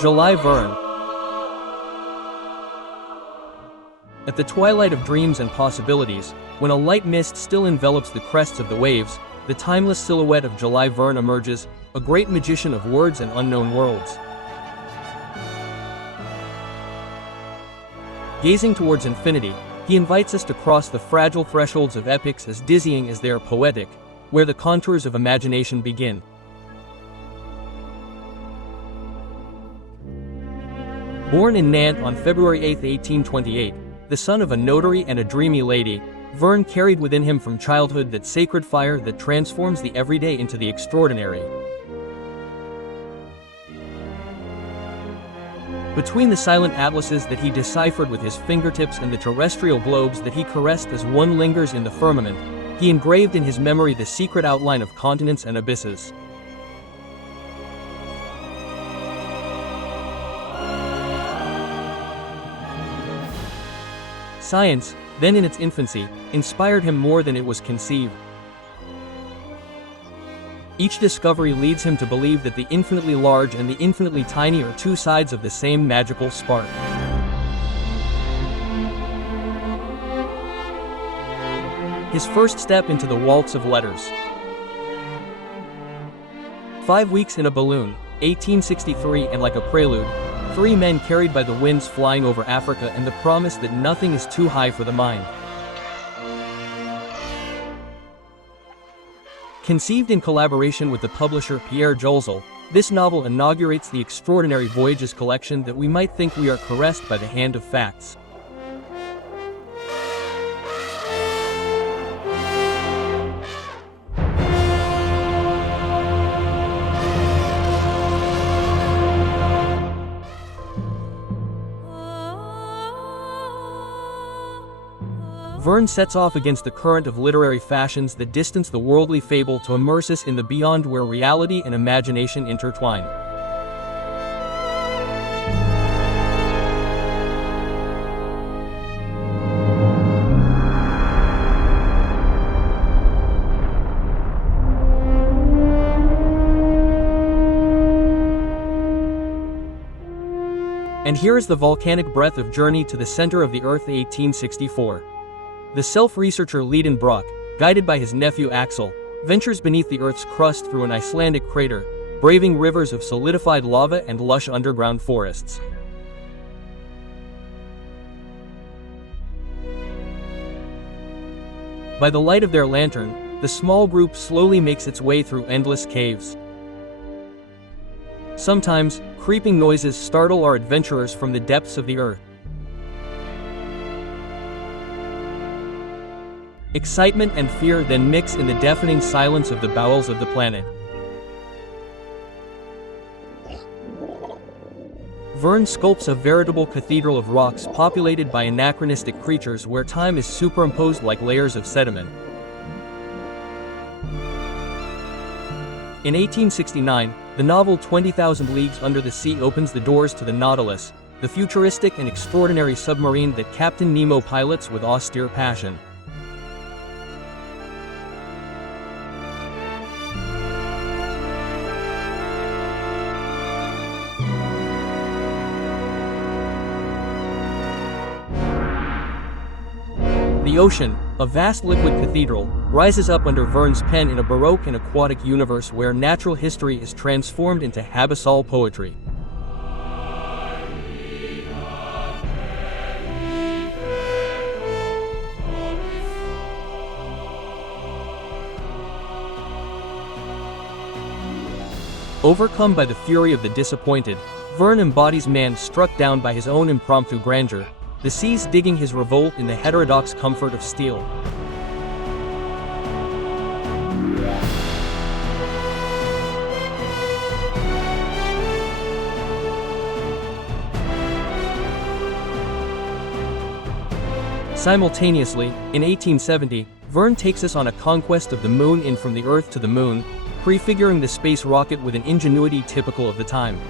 Jules Verne. At the twilight of dreams and possibilities, when a light mist still envelops the crests of the waves, the timeless silhouette of Jules Verne emerges, a great magician of words and unknown worlds. Gazing towards infinity, he invites us to cross the fragile thresholds of epics as dizzying as they are poetic, where the contours of imagination begin. Born in Nantes on February 8, 1828, the son of a notary and a dreamy lady, Verne carried within him from childhood that sacred fire that transforms the everyday into the extraordinary. Between the silent atlases that he deciphered with his fingertips and the terrestrial globes that he caressed as one lingers in the firmament, he engraved in his memory the secret outline of continents and abysses. Science, then in its infancy, inspired him more than it was conceived. Each discovery leads him to believe that the infinitely large and the infinitely tiny are two sides of the same magical spark. His first step into the waltz of letters. 5 weeks in a balloon, 1863, and like a prelude, 3 men carried by the winds flying over Africa, and the promise that nothing is too high for the mind. Conceived in collaboration with the publisher Pierre Jules, this novel inaugurates the extraordinary voyages collection that we might think we are caressed by the hand of facts. Verne sets off against the current of literary fashions that distance the worldly fable to immerse us in the beyond where reality and imagination intertwine. And here is the volcanic breath of Journey to the Center of the Earth 1864. The self-researcher Liedenbrock, guided by his nephew Axel, ventures beneath the Earth's crust through an Icelandic crater, braving rivers of solidified lava and lush underground forests. By the light of their lantern, the small group slowly makes its way through endless caves. Sometimes, creeping noises startle our adventurers from the depths of the earth. Excitement and fear then mix in the deafening silence of the bowels of the planet. Verne sculpts a veritable cathedral of rocks populated by anachronistic creatures where time is superimposed like layers of sediment. In 1869, the novel 20,000 Leagues Under the Sea opens the doors to the Nautilus, the futuristic and extraordinary submarine that Captain Nemo pilots with austere passion. The ocean, a vast liquid cathedral, rises up under Verne's pen in a baroque and aquatic universe where natural history is transformed into abyssal poetry. Overcome by the fury of the disappointed, Verne embodies man struck down by his own impromptu grandeur, the seas digging his revolt in the heterodox comfort of steel. Simultaneously, in 1870, Verne takes us on a conquest of the moon in From the Earth to the Moon, prefiguring the space rocket with an ingenuity typical of the time.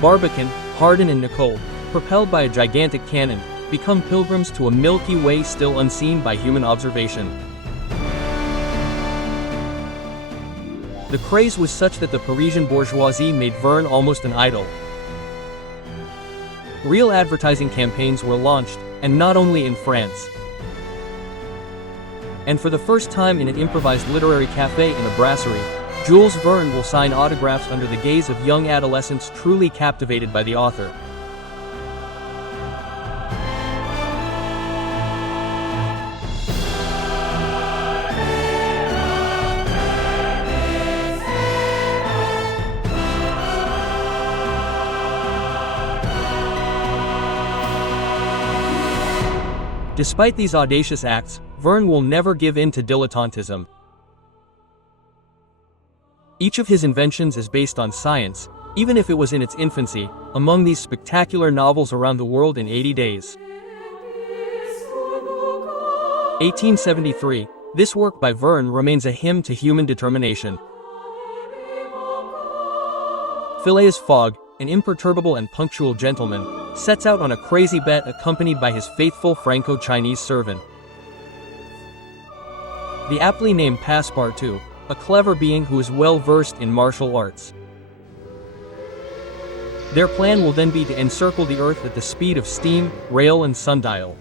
Barbicane, Hardin and Nicole, propelled by a gigantic cannon, become pilgrims to a Milky Way still unseen by human observation. The craze was such that the Parisian bourgeoisie made Verne almost an idol. Real advertising campaigns were launched, and not only in France. And for the first time in an improvised literary café in a brasserie, Jules Verne will sign autographs under the gaze of young adolescents truly captivated by the author. Despite these audacious acts, Verne will never give in to dilettantism. Each of his inventions is based on science, even if it was in its infancy. Among these spectacular novels around the world in 80 days. 1873, this work by Verne remains a hymn to human determination. Phileas Fogg, an imperturbable and punctual gentleman, sets out on a crazy bet accompanied by his faithful Franco-Chinese servant. The aptly named Passepartout, a clever being who is well versed in martial arts. Their plan will then be to encircle the Earth at the speed of steam, rail and sundial.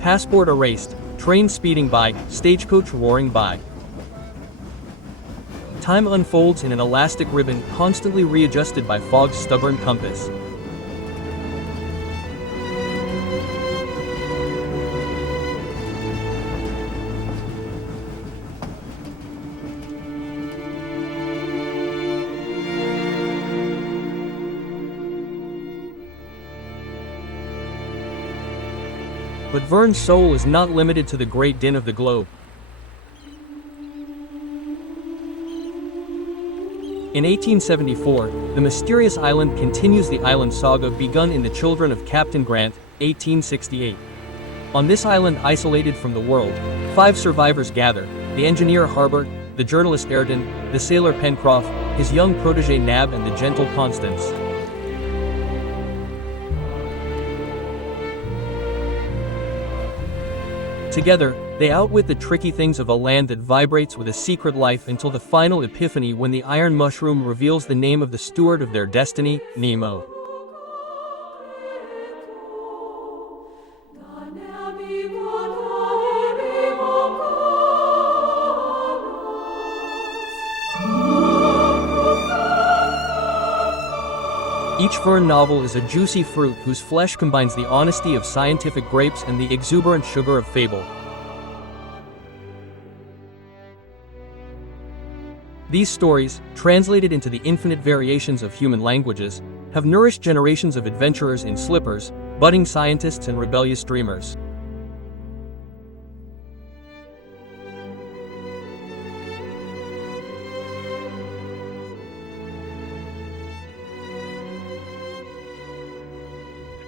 Passport erased, train speeding by, stagecoach roaring by. Time unfolds in an elastic ribbon constantly readjusted by Fogg's stubborn compass. But Verne's soul is not limited to the great din of the globe. In 1874, the mysterious island continues the island saga begun in The Children of Captain Grant, 1868. On this island isolated from the world, 5 survivors gather: the engineer Harbert, the journalist Ayrton, the sailor Pencroff, his young protégé Nab and the gentle Constance. Together, they outwit the tricky things of a land that vibrates with a secret life until the final epiphany when the iron mushroom reveals the name of the steward of their destiny, Nemo. Each Verne novel is a juicy fruit whose flesh combines the honesty of scientific grapes and the exuberant sugar of fable. These stories, translated into the infinite variations of human languages, have nourished generations of adventurers in slippers, budding scientists and rebellious dreamers.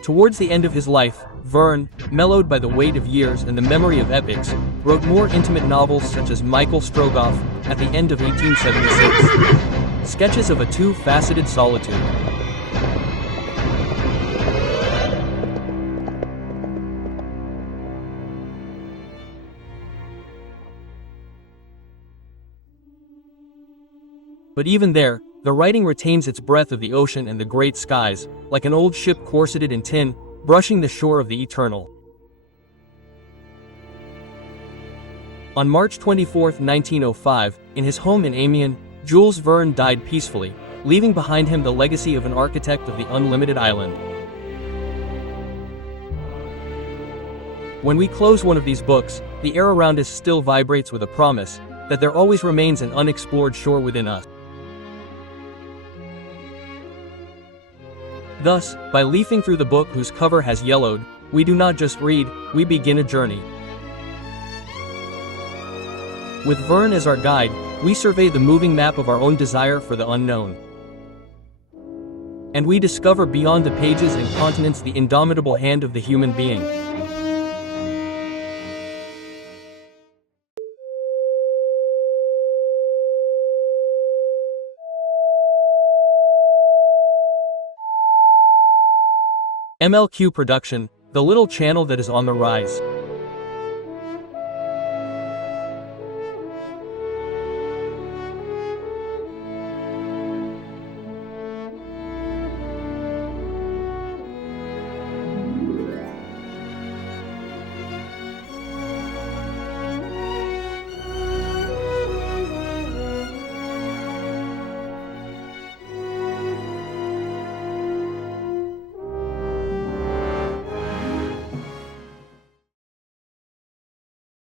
Towards the end of his life, Verne, mellowed by the weight of years and the memory of epics, wrote more intimate novels such as Michael Strogoff, at the end of 1876. Sketches of a two-faceted solitude. But even there, the writing retains its breath of the ocean and the great skies, like an old ship corseted in tin, brushing the shore of the eternal. On March 24, 1905, in his home in Amiens, Jules Verne died peacefully, leaving behind him the legacy of an architect of the unlimited island. When we close one of these books, the air around us still vibrates with a promise that there always remains an unexplored shore within us. Thus, by leafing through the book whose cover has yellowed, we do not just read, we begin a journey. With Verne as our guide, we survey the moving map of our own desire for the unknown. And we discover beyond the pages and continents the indomitable hand of the human being. M.L.Q. Production, the little channel that is on the rise.